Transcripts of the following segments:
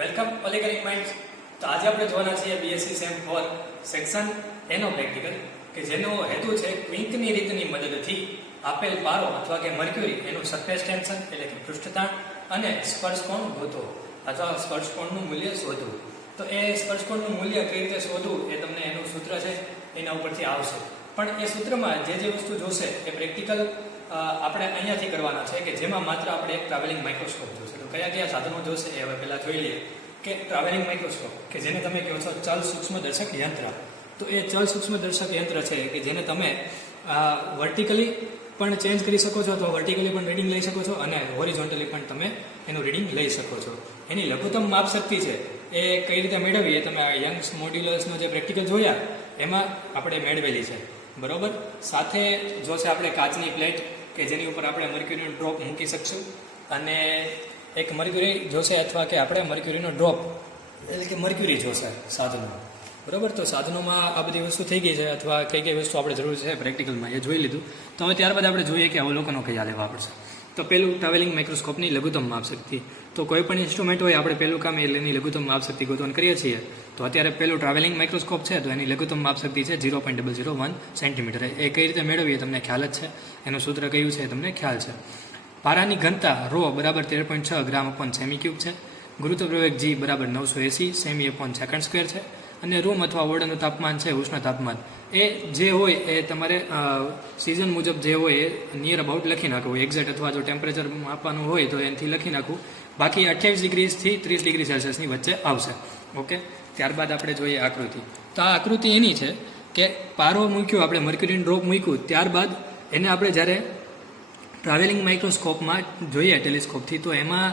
Welcome polytechnic minds. તો આજે આપણે જોવાના છીએ બીએસસી સેમ 4 સેક્શન એનો પ્રેક્ટિકલ કે જેનો હેતુ છે ક્વિન્કની રીતની મદદથી આપેલ પારો અથવા કે મર્ક્યુરી એનું સરફેસ ટેન્શન એટલે કે પૃષ્ઠતાણ અને સ્પર્શકોણ ગોતવો અથવા સ્પર્શકોણનું મૂલ્ય શોધવું. તો એ સ્પર્શકોણનું મૂલ્ય કઈ રીતે શોધવું એ તમને એનું સૂત્ર છે એના ઉપરથી આવશે. પણ એ સૂત્રમાં જે વસ્તુ જોશે એ પ્રેક્ટિકલ આપણે અહીંયાથી કરવાના છે કે જેમાં માત્ર આપણે એક ટ્રાવેલિંગ માઇક્રોસ્કોપ જોશે. તો કયા કયા સાધનો જોશે એ હવે પહેલાં જોઈ લઈએ. કે ટ્રાવેલિંગ માઇક્રોસ્કોપ કે જેને તમે કહો છો ચલ સૂક્ષ્મદર્શક યંત્ર. તો એ ચલ સૂક્ષ્મદર્શક યંત્ર છે કે જેને તમે વર્ટિકલી પણ ચેન્જ કરી શકો છો અથવા વર્ટિકલી પણ રીડિંગ લઈ શકો છો અને હોરિઝોન્ટલી પણ તમે એનું રીડિંગ લઈ શકો છો. એની લઘુત્તમ માપ શક્તિ છે એ કઈ રીતે મેળવવી એ તમે યંગ્સ મોડ્યુલસનો જે પ્રેક્ટિકલ જોયા એમાં આપણે મેળવેલી છે. બરોબર. સાથે જોશે આપણે કાચની પ્લેટ કે જેની ઉપર આપણે મર્ક્યુરીનો ડ્રોપ મૂકી શકશું અને એક મર્ક્યુરી જોશે અથવા કે આપણે મર્ક્યુરીનો ડ્રોપ એટલે કે મર્ક્યુરી જોશે સાધનો. બરાબર. તો સાધનોમાં આ બધી વસ્તુ થઈ ગઈ છે અથવા કઈ કઈ વસ્તુ આપણે જરૂર છે પ્રેક્ટિકલમાં એ જોઈ લીધું. તો હવે ત્યારબાદ આપણે જોઈએ કે અવલોકનો કયા લેવા પડશે. તો પેલું ટ્રાવેલિંગ માઇક્રોસ્કોપની લઘુત્તમ માપશક્તિ. તો કોઈ પણ ઇન્સ્ટ્રુમેન્ટ હોય આપણે પહેલું કામ એની લઘુત્તમ માપશક્તિ ગોતવાનું કરીએ છીએ. તો અત્યારે પેલું ટ્રાવેલિંગ માઇક્રોસ્કોપ છે તો એની લઘુત્તમ માપશક્તિ છે 0.001 સેન્ટીમીટર. એ કઈ રીતે મેળવીએ તમને ખ્યાલ જ છે. એનું સૂત્ર કયું છે એ તમને ખ્યાલ છે. પારાની ઘનતા ρ બરાબર 13.6 ગ્રામ અપોન સેમી ક્યુબ છે. ગુરુત્વ પ્રવેગ g બરાબર 980 સેમી અપોન સેકન્ડ સ્ક્વેર છે. અને રૂમ અથવા ઓરડાનું તાપમાન છે ઉષ્ણ તાપમાન એ જે હોય એ તમારે સિઝન મુજબ જે હોય એ નિયર અબાઉટ લખી નાખવું. એક્ઝેક્ટ અથવા જો ટેમ્પરેચર આપવાનું હોય તો એનાથી લખી નાખવું. બાકી 28 ડિગ્રીથી 30 ડિગ્રી સેલ્સિયસની વચ્ચે આવશે. ઓકે. ત્યારબાદ આપણે જોઈએ આકૃતિ. તો આ આકૃતિ એની છે કે પારો મૂક્યો આપણે મર્ક્યુરીનું ડ્રોપ મૂક્યું ત્યારબાદ એને આપણે જ્યારે ટ્રાવેલિંગ માઇક્રોસ્કોપમાં જોઈએ ટેલિસ્કોપથી તો એમાં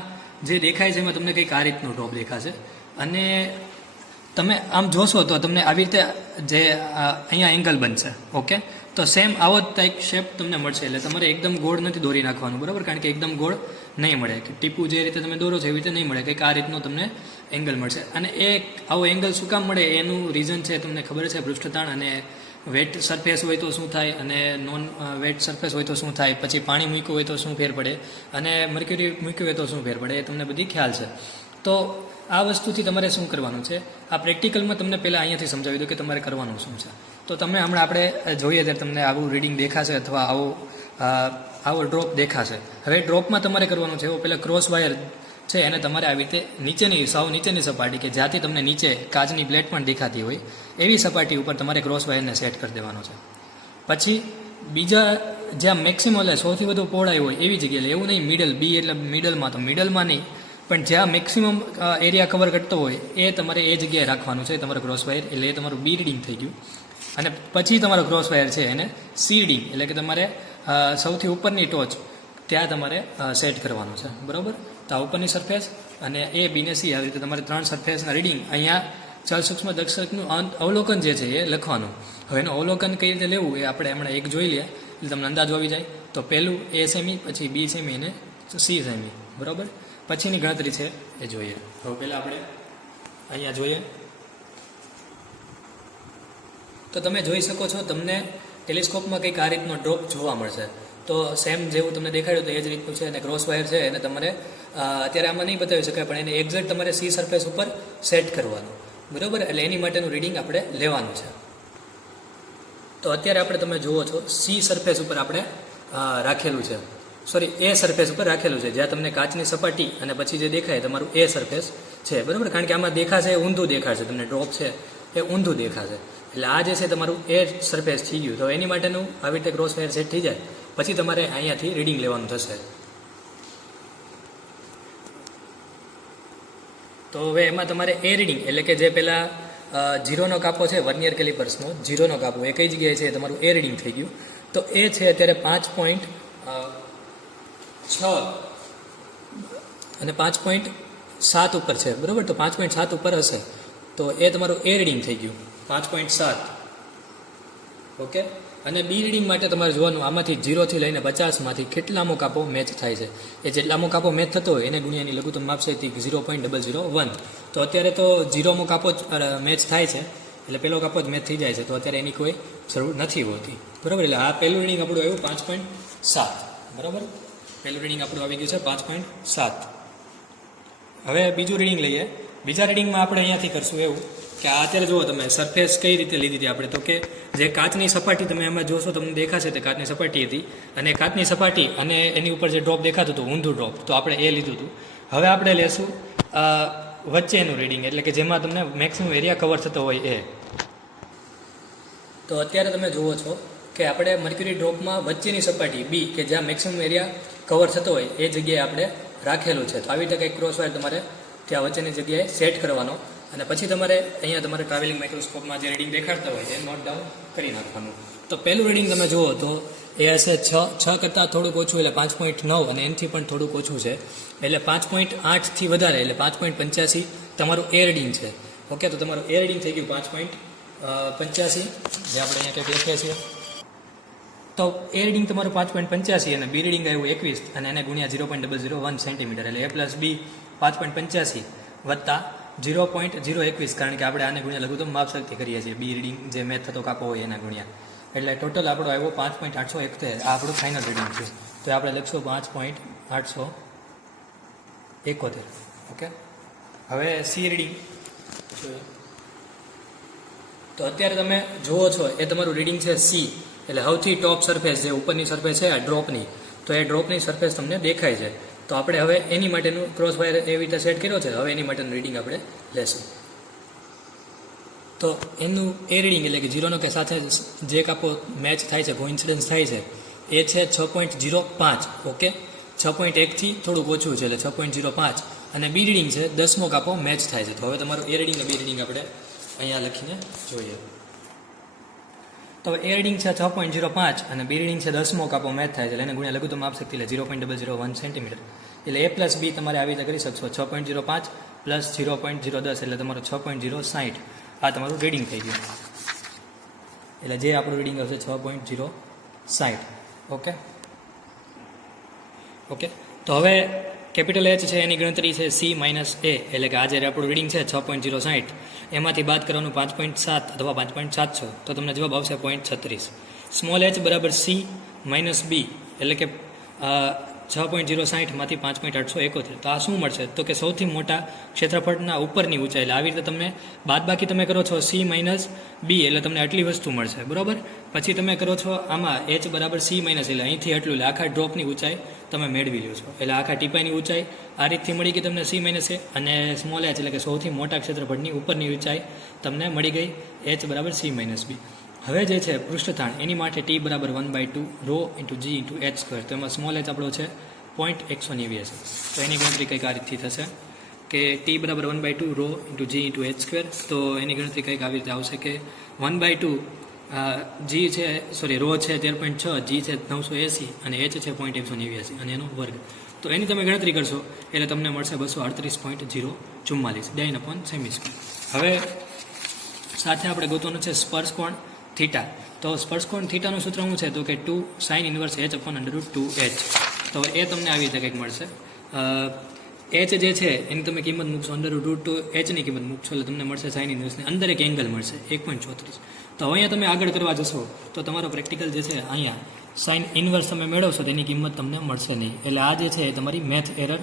જે દેખાય છે એમાં તમને કંઈક આ રીતનો ડ્રોપ દેખાશે અને તમે આમ જોશો તો તમને આવી રીતે જે અહીંયા એંગલ બનશે. ઓકે. તો સેમ આવો જ એક શેપ તમને મળશે. એટલે તમારે એકદમ ગોળ નથી દોરી નાખવાનું. બરાબર. કારણ કે એકદમ ગોળ નહીં મળે કે ટીપું જે રીતે તમે દોરો છો એવી રીતે નહીં મળે. કંઈક આ રીતનો તમને એંગલ મળશે. અને એ આવો એંગલ શું કામ મળે એનું રીઝન છે તમને ખબર છે. પૃષ્ઠતાણ અને વેટ સરફેસ હોય તો શું થાય અને નોન વેટ સરફેસ હોય તો શું થાય, પછી પાણી મૂક્યું હોય તો શું ફેર પડે અને મર્ક્યુરી મૂક્યું હોય તો શું ફેર પડે એ તમને બધી ખ્યાલ છે. તો આ વસ્તુથી તમારે શું કરવાનું છે આ પ્રેક્ટિકલમાં તમને પહેલાં અહીંયાથી સમજાવી દઉં કે તમારે કરવાનું શું છે. તો તમે હમણાં આપણે જોઈએ ત્યારે તમને આવું રીડિંગ દેખાશે અથવા આવો ડ્રોપ દેખાશે. હવે ડ્રોપમાં તમારે કરવાનું છે એવો પહેલાં ક્રોસ વાયર છે એને તમારે આવી રીતે સાવ નીચેની સપાટી કે જ્યાંથી તમને નીચે કાચની પ્લેટ પણ દેખાતી હોય એવી સપાટી ઉપર તમારે ક્રોસ વાયરને સેટ કરી દેવાનો છે. પછી બીજા જ્યાં મેક્સિમમ એટલે સૌથી વધુ પહોળાઈ હોય એવી જગ્યાએ એવું નહીં મિડલ બી એટલે મિડલમાં તો મિડલમાં નહીં પણ જ્યાં મેક્સિમમ એરિયા કવર કરતો હોય એ તમારે એ જગ્યાએ રાખવાનું છે તમારો ક્રોસ વાયર. એટલે એ તમારું બી રીડિંગ થઈ ગયું. અને પછી તમારો ક્રોસ વાયર છે એને સી રીડિંગ એટલે કે તમારે સૌથી ઉપરની ટોચ ત્યાં તમારે સેટ કરવાનું છે. બરાબર. તો આ ઉપરની સરફેસ અને એ બીને સી આવી રીતે તમારે 3 સરફેસના રીડિંગ અહીંયા ચલ સૂક્ષ્મ દર્શકનું અવલોકન જે છે એ લખવાનું. હવે એનું અવલોકન કઈ રીતે લેવું એ આપણે હમણાં એક જોઈ લઈએ એટલે તમને અંદાજ આવી જાય. તો પહેલું એ સેમી, પછી બી સેમી અને સી સેમી. બરાબર. પછીની ગણતરી છે એ જોઈએ. હવે પહેલાં આપણે અહીંયા જોઈએ તો તમે જોઈ શકો છો તમને ટેલિસ્કોપમાં કંઈક આ રીતનો ડ્રોપ જોવા મળશે. તો સેમ જેવું તમને દેખાડ્યું તો એ જ રીતનું છે અને ક્રોસ વાયર છે એને તમારે અત્યારે આમાં નહીં બતાવી શકાય પણ એને એક્ઝેક્ટ તમારે સી સરફેસ ઉપર સેટ કરવાનું. બરાબર. એટલે એની માટેનું રીડિંગ આપણે લેવાનું છે. તો અત્યારે આપણે તમે જુઓ છો સી સરફેસ ઉપર આપણે રાખેલું છે એ સરફેસ ઉપર રાખેલું છે જ્યાં તમને કાચની સપાટી અને પછી જે દેખાય તમારું એ સરફેસ છે. બરાબર. કારણ કે આમાં દેખાશે એ ઊંધું દેખાશે. તમને ડ્રોપ છે એ ઊંધું દેખાશે. એટલે આ જે છે તમારું એ સરફેસ થઈ ગયું. તો એની માટેનું આવી રીતે ક્રોસ વાયર સેટ થઈ જાય પછી તમારે અહીંયાથી રીડિંગ લેવાનું થશે. તો હવે એમાં તમારે એ રીડિંગ એટલે કે જે પેલા 0નો કાપો છે વર્નિયર કેલિપર્સનો 0નો કાપો એ કઈ જગ્યાએ છે તમારું એ રીડિંગ થઈ ગયું. તો એ છે અત્યારે 5.6 અને 5.7 ઉપર છે. બરાબર. તો 5.7 ઉપર હશે તો એ તમારું એ રીડિંગ થઈ ગયું 5.7. ઓકે. અને બી રીડિંગ માટે તમારે જોવાનું આમાંથી 0થી લઈને 50માંથી કેટલામો કાપો મેચ થાય છે. એ જેટલામો કાપો મેચ થતો હોય એને ગુણ્યાની લઘુત્તમ માપશે 0.001. તો અત્યારે તો 0મો કાપો જ મેચ થાય છે એટલે પહેલો કાપો જ મેચ થઈ જાય છે. તો અત્યારે એની કોઈ જરૂર નથી હોતી. બરાબર. એટલે આ પહેલું રીડિંગ આપણું આવ્યું 5.7. બરાબર. પહેલું રીડિંગ આપણું આવી ગયું છે 5.7. હવે બીજું રીડિંગ લઈએ બીજા રીડિંગમાં આપણે અહીંયાથી કરશું એવું કે આ અત્યારે જુઓ તમે સરફેસ કઈ રીતે લીધી હતી આપણે, તો કે જે કાચની સપાટી તમે એમાં જોશો તમને દેખાશે તે કાચની સપાટી હતી, અને કાચની સપાટી અને એની ઉપર જે ડ્રોપ દેખાતું હતું ઊંધું ડ્રોપ, તો આપણે એ લીધું હતું. હવે આપણે લેશું વચ્ચેનું રીડિંગ, એટલે કે જેમાં તમને મેક્સિમમ એરિયા કવર થતો હોય એ. તો અત્યારે તમે જુઓ છો કે આપણે મર્ક્યુરી ડ્રોપમાં વચ્ચેની સપાટી બી, કે જ્યાં મેક્સિમમ એરિયા કવર થતો હોય એ જગ્યાએ આપણે રાખેલું છે. તો આવી રીતે કંઈક ક્રોસ વાયર તમારે ત્યાં વચ્ચેની જગ્યાએ સેટ કરવાનો, અને પછી તમારે અહીંયા તમારે ટ્રાવેલિંગ માઇક્રોસ્કોપમાં જે રીડિંગ દેખાડતા હોય એ નોટ ડાઉન કરી નાખવાનું. તો પહેલું રીડિંગ તમે જુઓ તો એ હશે 6 કરતાં થોડુંક ઓછું, એટલે 5.9, અને એનથી પણ થોડુંક ઓછું છે, એટલે 5.8થી વધારે, એટલે 5.85 તમારું એ રીડિંગ છે. ઓકે, તો તમારું એ રીડિંગ થઈ ગયું 5.85, જે આપણે અહીંયા કંઈક લખીએ છીએ. તો એ રીડિંગ તમારું 5.85 અને બી રીડિંગ આવ્યું 21, અને એને ગુણ્યા 0.001 સેન્ટીમીટર, એટલે એ પ્લસ બી 5.85 વત્તા 0.021, કારણ કે આપણે આને ગુણ્યા લઘુત્તમ માપશક્તિ કરીએ છીએ, બી રીડિંગ જે મેથ થતો કાપો હોય એના ગુણ્યા, એટલે ટોટલ આપણો આવ્યો 5.871. આ આપણું ફાઇનલ રીડિંગ છે. તો આપણે લખશું 5.871. ઓકે, હવે સી રીડિંગ જોઈએ. તો અત્યારે તમે જુઓ છો એ તમારું રીડિંગ છે સી, એટલે સૌથી ટોપ સરફેસ જે ઉપરની સરફેસ છે આ ડ્રોપની, તો એ ડ્રોપની સરફેસ તમને દેખાય છે. તો આપણે હવે એની માટેનું ક્રોસ વાયર એવી રીતે સેટ કર્યો છે. હવે એની માટેનું રીડિંગ આપણે લેશું. તો એનું એ રીડિંગ એટલે કે 0નો કે સાથે જે કાપો મેચ થાય છે, કોઇન્સિડન્સ થાય છે, એ છે 6.05. ઓકે, 6.1થી થોડુંક ઓછું છે, એટલે 6.05, અને બી રીડિંગ છે 10મો કાપો મેચ થાય છે. તો હવે તમારું એ રીડિંગ ને બી રીડિંગ આપણે અહીંયા લખીને જોઈએ. તો એ રીડિંગ છે 6.05 અને બી રીડિંગ છે 10મો કાપો મેચ થાય છે, એટલે એને ગુણ્યા લઘુત્તમ માપશક્તિ એટલે 0.001 સેન્ટીમીટર, એટલે એ પ્લસ બી તમારે આવી રીતે કરી શકશો. 6.05 પ્લસ 0.010 એટલે તમારો 6.060. આ તમારું રીડિંગ થઈ ગયું, એટલે જે આપણું રીડિંગ આવશે 6.060. ઓકે ઓકે, તો હવે કેપિટલ એચ છે એની ગણતરી છે સી માઇનસ એ, એટલે કે આ જે આપણું રીડિંગ છે 6.060 એમાંથી બાદ કરવાનું 5.7 અથવા 5.700, તો તમને જવાબ આવશે 0.36. સ્મોલ એચ બરાબર સી માઇનસ બી, એટલે કે 6.060માંથી 5.871. તો આ શું મળશે? તો કે સૌથી મોટા ક્ષેત્રફળના ઉપરની ઊંચાઈ, એટલે આવી રીતે તમને બાદબાકી તમે કરો છો સી માઇનસ બી, એટલે તમને આટલી વસ્તુ મળશે, બરાબર. પછી તમે કરો છો આમાં એચ બરાબર સી માઇનસ, એટલે અહીંથી આટલું, એટલે આખા ડ્રોપની ઊંચાઈ તમે મેળવી લો છો, એટલે આખા ટીપાની ઊંચાઈ આ રીતથી મળી ગઈ તમને સી માઇનસ એ, અને સ્મોલ એચ એટલે કે સૌથી મોટા ક્ષેત્રફળની ઉપરની ઊંચાઈ તમને મળી ગઈ એચ બરાબર સી માઇનસ બી. હવે જે છે પૃષ્ઠતાણ, એની માટે ટી બરાબર 1/2 રો ઇન્ટુ જી ઇન્ટુ એચ સ્ક્વેર. તો એમાં સ્મોલ એચ આપણો છે 0.189 છે. તો એની ગણતરી કંઈક આ રીતથી થશે કે ટી બરાબર 1/2 રો ઇન્ટુ જી ઇન્ટુ એચ સ્ક્વેર. તો એની ગણતરી કંઈક આવી રીતે આવશે કે 1/2 જી છે, સોરી રો છે 13.6, જી છે 980 અને એચ છે 0.189 અને એનો વર્ગ. તો એની તમે ગણતરી કરશો એટલે તમને મળશે 238.044 ડાઇન અપોન સેમી સ્ક્વેર. હવે સાથે આપણે ગોતવાનું છે સ્પર્શ કોણ થીટા. તો સ્પર્શ કોણ થીટાનું સૂત્ર શું છે? તો કે 2 sin inverse H upon √2h. તો એ તમને આવી રીતે કંઈક મળશે. એચ જે છે એની તમે કિંમત મૂકશો, √2h ની કિંમત મૂકશો એટલે તમને મળશે સાઇન ઇન્વર્સની અંદર એક એંગલ મળશે 1.34. તો અહીંયા તમે આગળ કરવા જશો તો તમારો પ્રેક્ટિકલ જે છે અહીંયા સાઇન ઇન્વર્સ તમે મેળવશો તેની કિંમત તમને મળશે નહીં. એટલે આ જે છે એ તમારી મેથ એરર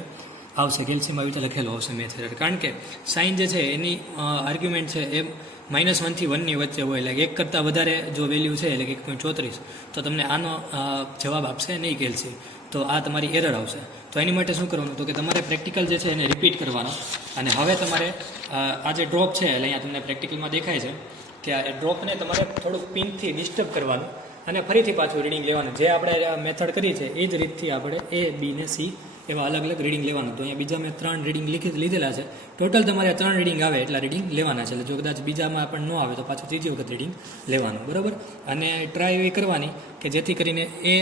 આવશે, કેલ્શિયમ આવી રીતે લખેલો આવશે મેથ એરર, કારણ કે સાઇન જે છે એની આર્ગ્યુમેન્ટ છે એ -1 થી 1 ની વચ્ચે હોય, એટલે 1 કરતાં વધારે જો વેલ્યુ છે એટલે 1.34, તો તમને આનો જવાબ આપશે નહીં કેલ્શિયમ, તો આ તમારી એરર આવશે. તો એની માટે શું કરવાનું? તો કે તમારે પ્રેક્ટિકલ જે છે એને રિપીટ કરવાનો, અને હવે તમારે આ જે ડ્રોપ છે એટલે અહીંયા તમને પ્રેક્ટિકલમાં દેખાય છે કે આ ડ્રોપને તમારે થોડુંક પિનથી ડિસ્ટર્બ કરવાનું અને ફરીથી પાછું રીડિંગ લેવાનું. જે આપણે મેથડ કરી છે એ જ રીતથી આપણે એ બી ને સી એવા અલગ અલગ રીડિંગ લેવાનું. તો અહીંયા બીજા મેં 3 રીડિંગ લીધેલા છે. ટોટલ તમારે 3 રીડિંગ આવે એટલા રીડિંગ લેવાના છે. એટલે જો કદાચ બીજામાં પણ ન આવે તો પાછું ત્રીજી વખત રીડિંગ લેવાનું, બરાબર. અને ટ્રાય એવી કરવાની કે જેથી કરીને એ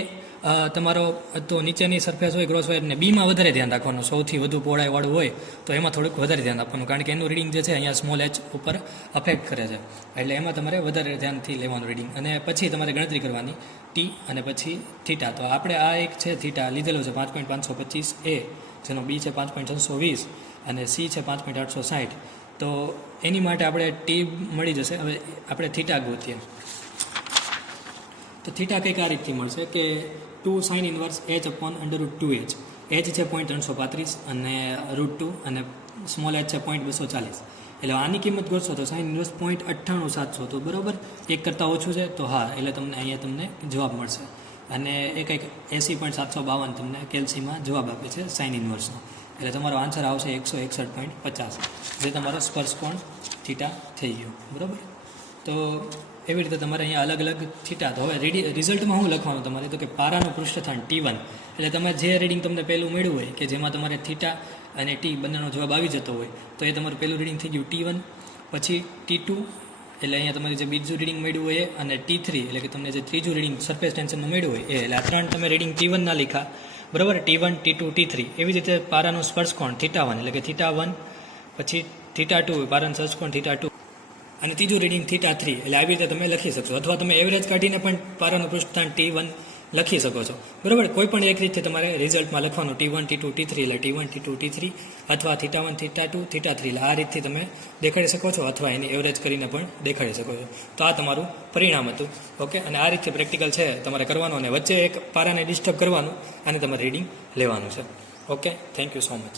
તમારો તો નીચેની સરફેસ હોય ક્રોસ વાયરને બીમાં વધારે ધ્યાન રાખવાનું, સૌથી વધુ પહોળાઈવાળું હોય તો એમાં થોડુંક વધારે ધ્યાન આપવાનું, કારણ કે એનું રીડિંગ જે છે અહીંયા સ્મોલ એચ ઉપર અફેક્ટ કરે છે, એટલે એમાં તમારે વધારે ધ્યાનથી લેવાનું રીડિંગ. અને પછી તમારે ગણતરી કરવાની ટી અને પછી થીટા. તો આપણે આ એક છે થીટા લીધેલો છે 5.525 એ, જેનો બી છે 5.620 અને સી છે 5.860. તો એની માટે આપણે ટી મળી જશે. હવે આપણે થીટા ગોતીએ તો થીટા કંઈક આ રીતથી મળશે કે 2 sin inverse h upon √2h. h છે 0.335 અને √2 અને સ્મોલ h છે 0.240, એટલે આની કિંમત ગોતશો તો સાઇન ઇન્વર્સ 0.98700, તો બરાબર એક કરતાં ઓછું છે તો હા, એટલે તમને અહીંયા તમને જવાબ મળશે. અને એ કંઈક 80.752 તમને કેલ્સીમાં જવાબ આપે છે સાઇન ઇન્વર્સનો, એટલે તમારો આન્સર આવશે 161.50, જે તમારો સ્પર્શ કોણ થીટા થઈ ગયો. બરાબર, તો એવી રીતે તમારે અહીંયા અલગ અલગ થીટા. તો હવે રિઝલ્ટમાં શું લખવાનું તમારે, તો કે પારાનું પૃષ્ઠસ્થાન T1, એટલે તમે જે રીડિંગ તમને પહેલું મળ્યું હોય કે જેમાં તમારે થીટા અને ટી બંનેનો જવાબ આવી જતો હોય, તો એ તમારું પહેલું રીડિંગ થઈ ગયું T1. પછી T2, એટલે અહીંયા તમારે જે બીજું રીડિંગ મળ્યું હોય એ, અને T3 એટલે કે તમને જે ત્રીજું રીડિંગ સરફેસ ટેન્શનનું મળ્યું હોય એ. એટલે આ ત્રણ તમે રીડિંગ T1 ના લીખા, બરાબર. T1, T2, T3. એવી રીતે પારાનું સ્પર્શ કોણ θ1 એટલે કે θ1, પછી θ2 પારાનું સ્પર્શ કોણ θ2, અને ત્રીજું રીડિંગ θ3. એટલે આવી રીતે તમે લખી શકશો, અથવા તમે એવરેજ કાઢીને પણ પારાનું પૃષ્ઠસ્થાન T1 લખી શકો છો. બરાબર, કોઈ પણ એક રીતે તમારે રિઝલ્ટમાં લખવાનું T1, T2, T3, એટલે T1, T2, T3, અથવા θ1, θ2, θ3. એટલે આ રીતથી તમે દેખાડી શકો છો, અથવા એની એવરેજ કરીને પણ દેખાડી શકો છો. તો આ તમારું પરિણામ હતું. ઓકે, અને આ રીતે પ્રેક્ટિકલ છે તમારે કરવાનું, અને વચ્ચે એક પારાને ડિસ્ટર્બ કરવાનું અને તમારે રીડિંગ લેવાનું છે. Okay, thank you so much.